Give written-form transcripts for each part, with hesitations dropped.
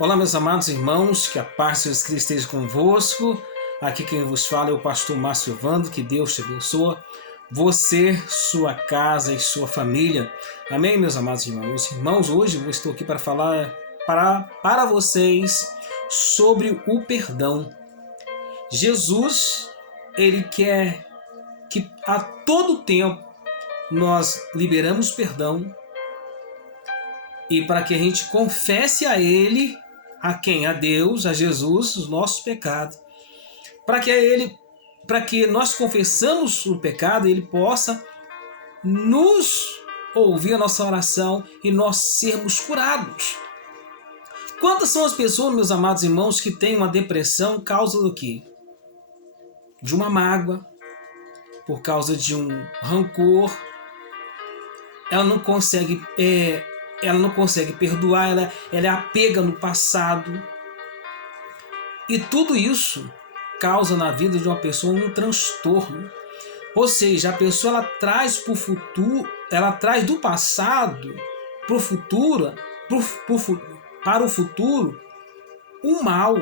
Olá, meus amados irmãos, que a paz de Jesus Cristo esteja convosco. Aqui quem vos fala é o pastor Márcio Evandro, que Deus te abençoe, você, sua casa e sua família. Amém, meus amados irmãos? Irmãos, hoje eu estou aqui para falar para vocês sobre o perdão. Jesus, ele quer que a todo tempo nós liberamos perdão e para que a gente confesse a Ele, a quem? A Deus, a Jesus, os nossos pecados. Para que nós confessamos o pecado, Ele possa nos ouvir a nossa oração e nós sermos curados. Quantas são as pessoas, meus amados irmãos, que têm uma depressão por causa do quê? De uma mágoa, por causa de um rancor. Ela não consegue perdoar, ela é apega no passado. E tudo isso causa na vida de uma pessoa um transtorno. Ou seja, a pessoa ela traz para o futuro, ela traz do passado para o futuro, o mal.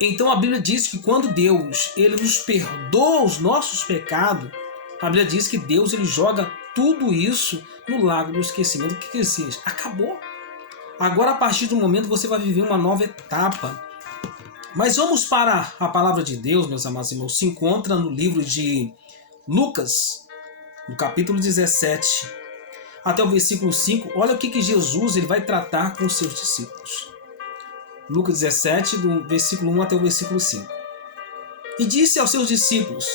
Então a Bíblia diz que quando Deus ele nos perdoa os nossos pecados, a Bíblia diz que Deus ele joga tudo isso no lago do esquecimento. O que seja? Acabou. Agora, a partir do momento, você vai viver uma nova etapa. Mas vamos para a palavra de Deus, meus amados irmãos. Se encontra no livro de Lucas, no capítulo 17, até o versículo 5. Olha o que Jesus ele vai tratar com os seus discípulos. Lucas 17, do versículo 1 até o versículo 5. E disse aos seus discípulos: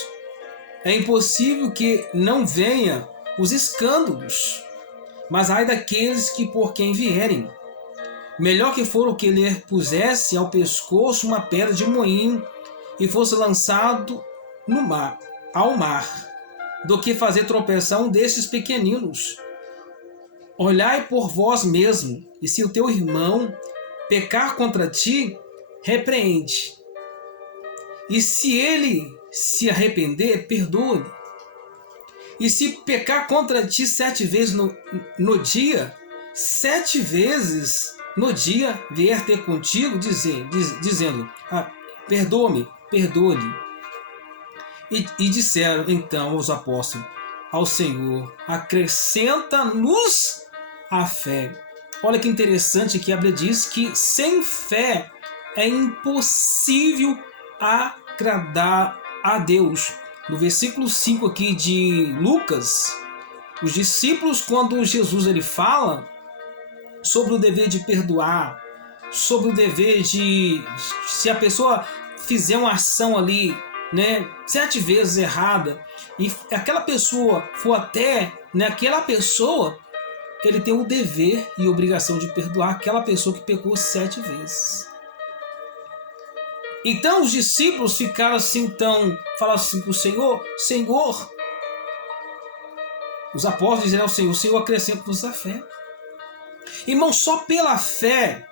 é impossível que não venha os escândalos, mas ai daqueles que por quem vierem. Melhor que for o que lhe pusesse ao pescoço uma pedra de moinho e fosse lançado ao mar, do que fazer tropeçar um desses pequeninos. Olhai por vós mesmo, e se o teu irmão pecar contra ti, repreende. E se ele se arrepender, perdoa-lhe. E se pecar contra ti 7 vezes no dia, 7 vezes no dia vier ter contigo, dizendo, perdoa-me, perdoa-lhe. E disseram então os apóstolos ao Senhor, acrescenta-nos a fé. Olha que interessante que a Bíblia diz que sem fé é impossível agradar a Deus. No versículo 5 aqui de Lucas, os discípulos, quando Jesus ele fala sobre o dever de perdoar, sobre o dever de, se a pessoa fizer uma ação ali, 7 vezes errada, e aquela pessoa for até, aquela pessoa, ele tem o dever e obrigação de perdoar aquela pessoa que pecou 7 vezes. Então os discípulos ficaram assim, falaram assim para o Senhor, os apóstolos disseram ao Senhor, Senhor, acrescenta-nos a fé. Irmão, só pela fé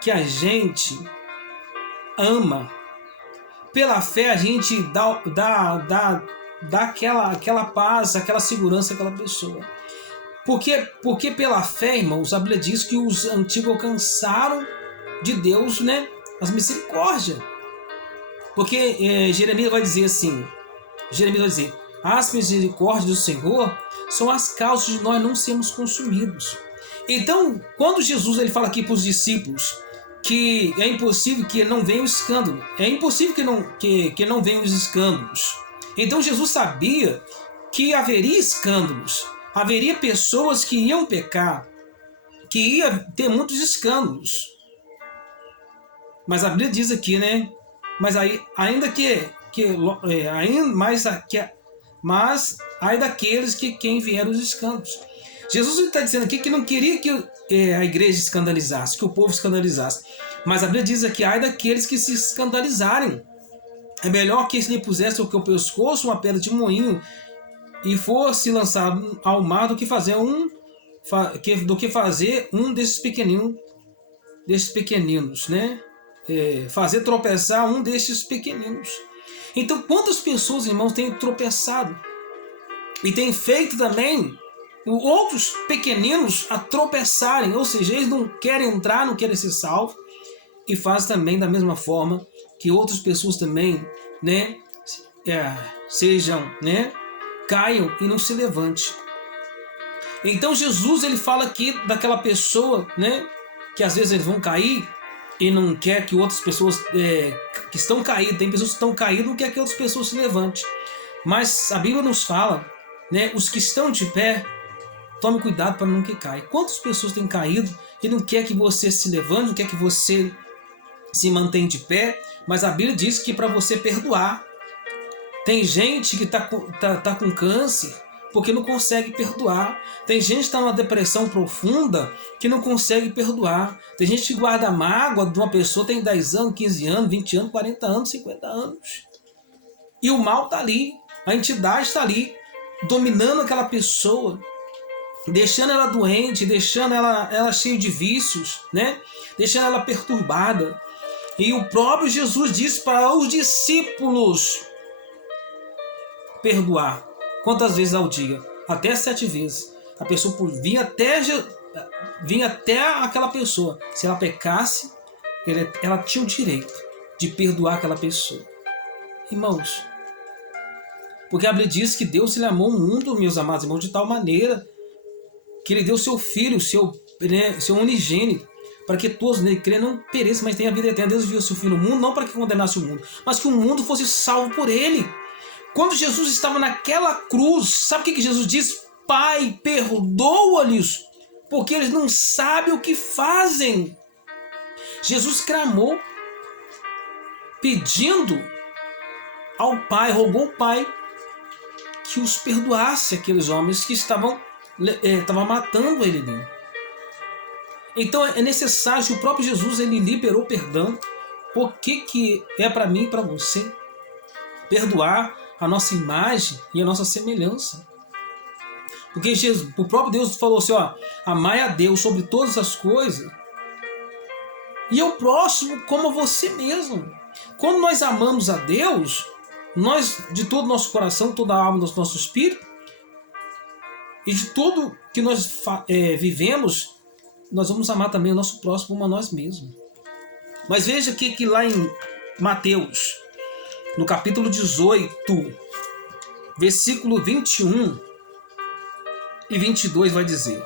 que a gente ama, pela fé a gente dá aquela paz, aquela segurança àquela pessoa. Porque pela fé, irmãos, a Bíblia diz que os antigos alcançaram de Deus, as misericórdias. Porque Jeremias vai dizer assim, as misericórdias do Senhor são as causas de nós não sermos consumidos. Então, quando Jesus ele fala aqui para os discípulos que é impossível que não venha o escândalo, é impossível que não venham os escândalos. Então Jesus sabia que haveria escândalos, haveria pessoas que iam pecar, que ia ter muitos escândalos. Mas a Bíblia diz aqui, mas aí, mas ai daqueles que quem vier os escândalos. Jesus está dizendo aqui que não queria que a igreja escandalizasse, que o povo escandalizasse. Mas a Bíblia diz aqui, ai daqueles que se escandalizarem. É melhor que lhe pusesse o pescoço uma pedra de moinho e fosse lançado ao mar do que fazer um desses pequeninos, fazer tropeçar um desses pequeninos. Então, quantas pessoas, irmãos, têm tropeçado? E têm feito também outros pequeninos a tropeçarem, ou seja, eles não querem entrar, não querem ser salvos, e faz também da mesma forma que outras pessoas também, né, sejam, né, caiam e não se levante. Então Jesus, ele fala aqui daquela pessoa, né, que às vezes eles vão cair e não quer que outras pessoas que estão caídas, tem pessoas que estão caídas, não quer que outras pessoas se levantem. Mas a Bíblia nos fala, né, os que estão de pé, tome cuidado para não que caia. Quantas pessoas têm caído e não quer que você se levante, não quer que você se mantenha de pé, mas a Bíblia diz que para você perdoar. Tem gente que está com câncer porque não consegue perdoar. Tem gente que está numa depressão profunda que não consegue perdoar. Tem gente que guarda mágoa de uma pessoa, tem 10 anos, 15 anos, 20 anos, 40 anos, 50 anos. E o mal está ali, a entidade está ali, dominando aquela pessoa, deixando ela doente, deixando ela cheia de vícios, né? Deixando ela perturbada. E o próprio Jesus disse para os discípulos perdoar. Quantas vezes ao dia? Até 7 vezes. A pessoa vinha até aquela pessoa. Se ela pecasse, ela tinha o direito de perdoar aquela pessoa. Irmãos, porque a Bíblia diz que Deus, ele amou o mundo, meus amados irmãos, de tal maneira que ele deu seu Filho, seu unigênito, para que todos nele crêem não pereçam, mas tenham a vida eterna. Deus enviou seu Filho no mundo, não para que condenasse o mundo, mas que o mundo fosse salvo por ele. Quando Jesus estava naquela cruz, sabe o que Jesus disse? Pai, perdoa-lhes, porque eles não sabem o que fazem. Jesus clamou, pedindo ao Pai, rogou ao Pai que os perdoasse, aqueles homens que estavam matando ele. Então é necessário que o próprio Jesus, ele liberou perdão. Por que é para mim e para você perdoar a nossa imagem e a nossa semelhança? Porque o próprio Deus falou assim, amai a Deus sobre todas as coisas e ao próximo como a você mesmo. Quando nós amamos a Deus, nós, de todo o nosso coração, toda a alma do nosso espírito, e de tudo que nós vivemos, nós vamos amar também o nosso próximo como a nós mesmos. Mas veja que lá em Mateus, no capítulo 18, versículo 21 e 22 vai dizer: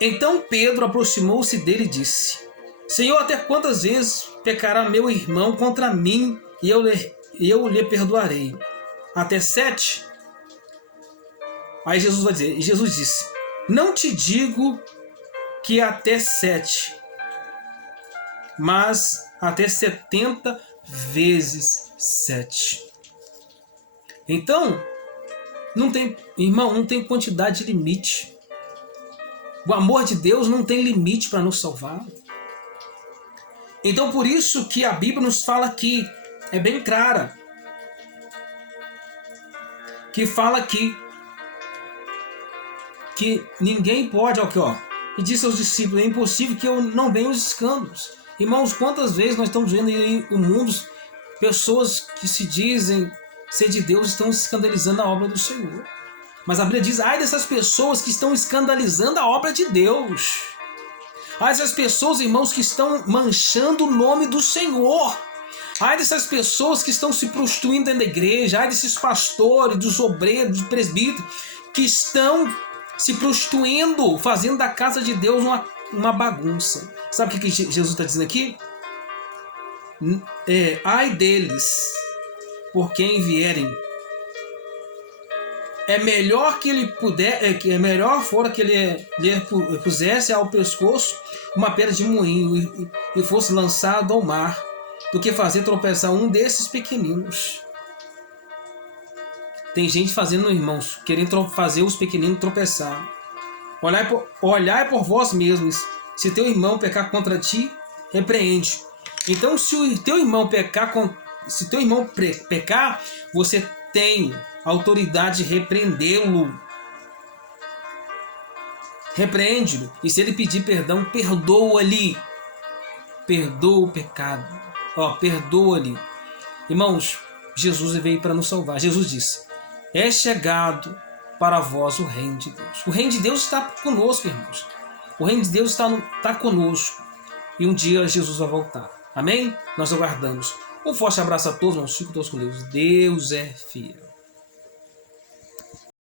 Então Pedro aproximou-se dele e disse: Senhor, até quantas vezes pecará meu irmão contra mim e eu lhe perdoarei? Até 7? Aí Jesus vai dizer, e Jesus disse: Não te digo que até 7, mas até 70 vezes 7. Então, irmão, não tem quantidade de limite. O amor de Deus não tem limite para nos salvar. Então, por isso que a Bíblia nos fala aqui, é bem clara, que fala aqui que ninguém pode, e disse aos discípulos: é impossível que eu não venha os escândalos. Irmãos, quantas vezes nós estamos vendo aí no mundo pessoas que se dizem ser de Deus estão escandalizando a obra do Senhor. Mas a Bíblia diz: ai dessas pessoas que estão escandalizando a obra de Deus. Ai dessas pessoas, irmãos, que estão manchando o nome do Senhor. Ai dessas pessoas que estão se prostituindo dentro da igreja. Ai desses pastores, dos obreiros, dos presbíteros que estão se prostituindo, fazendo da casa de Deus uma bagunça. Sabe o que Jesus está dizendo aqui? Ai deles, por quem vierem. É melhor que ele melhor fora que ele pusesse ao pescoço uma pedra de moinho e fosse lançado ao mar, do que fazer tropeçar um desses pequeninos. Tem gente fazendo, irmãos, querendo fazer os pequeninos tropeçar. Olhai por vós mesmos. Se teu irmão pecar contra ti, repreende. Então, se o teu irmão pecar, você tem autoridade de repreendê-lo. Repreende-lo. E se ele pedir perdão, perdoa-lhe. Perdoa o pecado. Perdoa-lhe. Irmãos, Jesus veio para nos salvar. Jesus disse: é chegado para vós o reino de Deus. O reino de Deus está conosco, irmãos. O reino de Deus está conosco. E um dia Jesus vai voltar. Amém? Nós aguardamos. Um forte abraço a todos, irmãos. Fiquem todos com Deus. Deus é fiel.